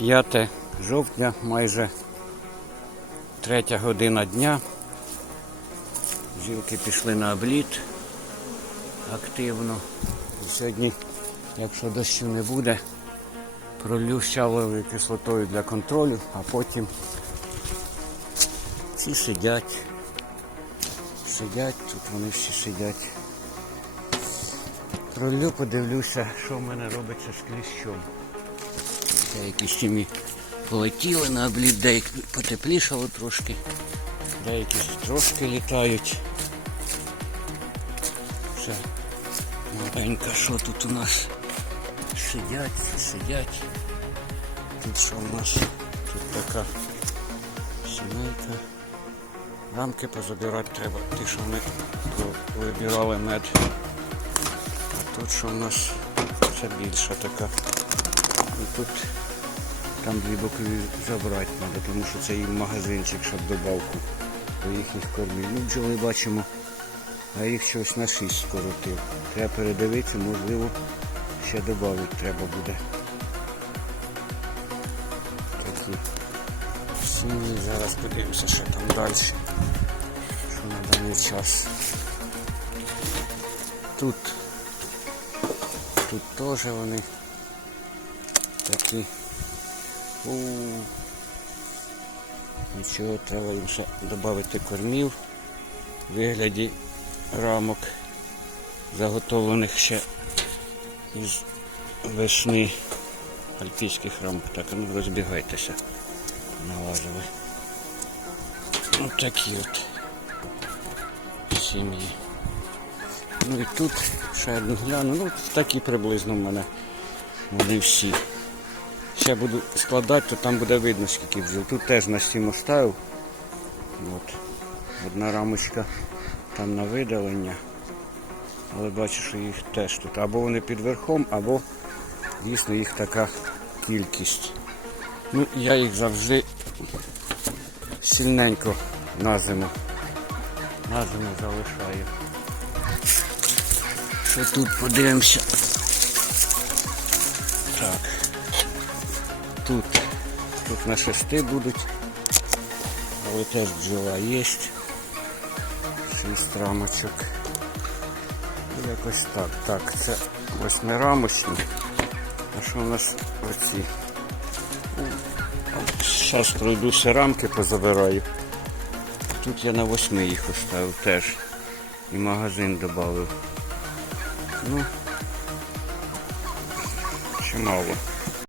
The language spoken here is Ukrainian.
5 жовтня, майже третя година дня. Жінки пішли на обліт активно. І сьогодні, якщо дощу не буде, пролю щавлевою кислотою для контролю, а потім ці сидять. Сидять, тут вони всі сидять. Пролю, подивлюся, що в мене робиться з кліщом. Деякі сім'ї полетіли на обліт, деякі потеплішало трошки, деякі трошки літають. Все. Маленька, що тут у нас? Сидять, сидять. Тут що у нас? Тут така сімейка. Рамки позабирати треба. Ті, що вони вибирали мед. А тут що у нас це більша така. Тут там дві бокові забрати треба, тому що це їм магазинчик, щоб добавку до їхніх кормів. Ну, бджоли бачимо, а їх щось на 6 скоротив. Треба передивитися, можливо, ще додати треба буде. Такі сім'ї. Зараз подивимося, що там далі. Що на даний час. Тут. Тут теж вони такі. У. Нічого, треба їм ще додати кормів в вигляді рамок, заготовлених ще із весни альпійських рамок. Так, ну розбігайтеся. Налазили. Ось такі от сім'ї. Ну і тут ще одну гляну. Ну, такі приблизно в мене вони всі. Ще буду складати, то там буде видно, скільки бджіл. Тут теж на стім оставив. От. Одна рамочка там на видалення. Але бачу, що їх теж тут. Або вони під верхом, або дійсно їх така кількість. Ну, я їх завжди сильненько на зиму. На зиму залишаю. Що тут подивимося? Так. Тут, тут на шести будуть. Але теж бджола є. Шість рамочок. Якось так. Так, це восьмирамочні. А що у нас оці? Зараз пройдуся рамки позабираю. Тут я на восьми їх оставив теж. І магазин додав. Ну, чимало.